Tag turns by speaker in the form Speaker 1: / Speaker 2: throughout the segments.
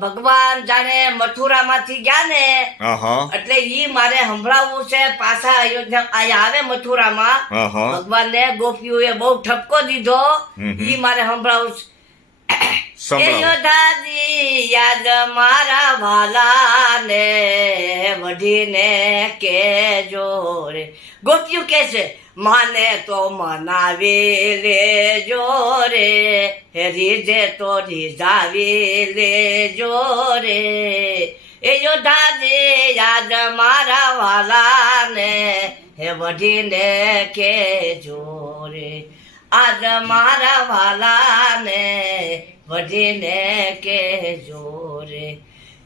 Speaker 1: ભગવાન જાણે મથુરા માંથી ગયા ને એટલે ઈ મારે સંભળાવવું છે પાછા અયોધ્યા અહીંયા આવે મથુરામાં. ભગવાન ને ગોપીઓએ બહુ ઠપકો દીધો. ઈ મારે સંભળાવવું છે. યોધાજી યાદ મારા વાલા ને વઢીને કેજો રે. ગોપીઓ કે છે માને તો મનાવી લેજો રે રીજે તો રીઝાવી લેજો રે. એ યોધાજી યાદ મારા વાલાને, હે વઢીને કેજો રે. આજ મારા વાલાને, વઢીને કેજો રે.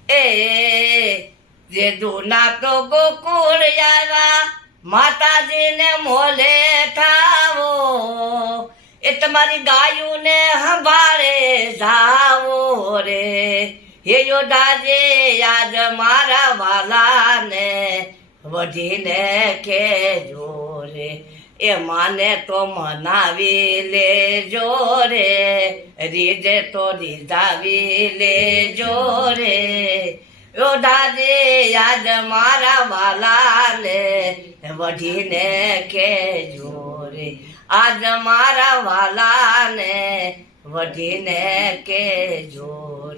Speaker 1: એ જે દુના તો ગોકુળ યારા માતાજીને મોલે થાવો. એ તમારી ગાયુંને સંભાળે જાવો રે. હે યોધાજે યાદ મારા વાલાને વઢીને કેજો રે. એ માને તો મનાવી લેજો રે. રીજે તો રીઝાવી લેજો રે. દાદે યાદ મારા વાલાને વઢીને કે જોરે આજ મારા વાલાને વઢીને કે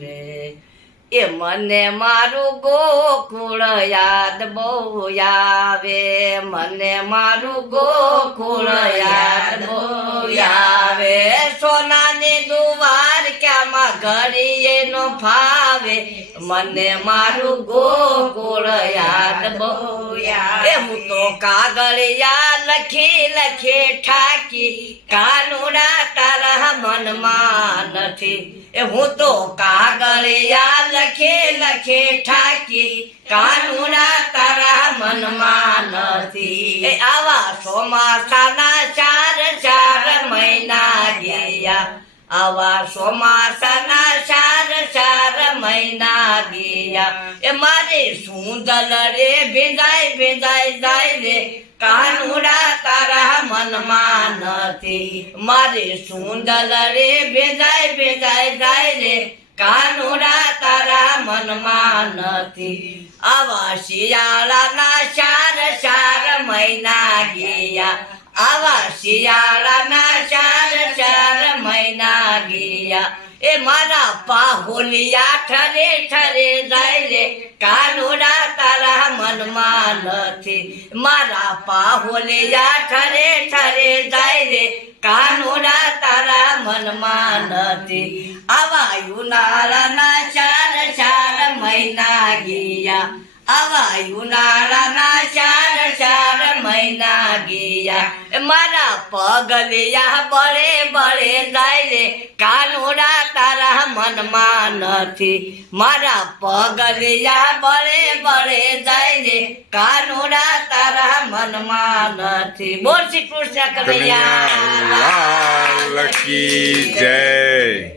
Speaker 1: રે. એ મને મારું ગોકુળ યાદ બહુ આવે. મને મારું ગોકુળ નો ફાવે મને મારું ગોકુળ યાદ બહુ આવે એ હું તો કાગળિયા લખી લખી ઠાકી કાનુડા તારા મનમાં નથી એ હું તો કાગળિયા લખે લખે ઠાકી કાનુડા તારા મનમાં નથી એ આવા ચોમાસાના ચાર ચાર મહિના ગયા આવા ચોમાસાના ચાર ચાર મહિના ગયા એ મારી સુંદલ રે ભેદાય ભેદાય જાય રે કાનુડા તારા મનમાં નથી મારી સુંદલ રે ભેદાય ભેદાય જાય રે કાનુડા તારા મનમાં નથી આવા શિયાળાના ચાર ચાર મહિના ગયા આવા શિયાળાના ચાર ચાર મહિના ગયા ए मारा पाहुलिया ठरे ठरे जायले. कानुरा तारा मन मानती मारा पाहुलिया ठरे ठरे जायले. कानुरा तारा मन मानती आवा युनारा ना चार चार महिना गिया. आवा युनारा ना चार चार મહિના ગયા મારા પગલિયા બળે બળે જાય રે. કાનુડા તારા મનમાં નથી. મારા પગલિયા બળે બળે જાય રે. કાનુડા તારા મનમાં નથી. બોલ શ્રી કૃષ્ણ
Speaker 2: કનૈયા. જય.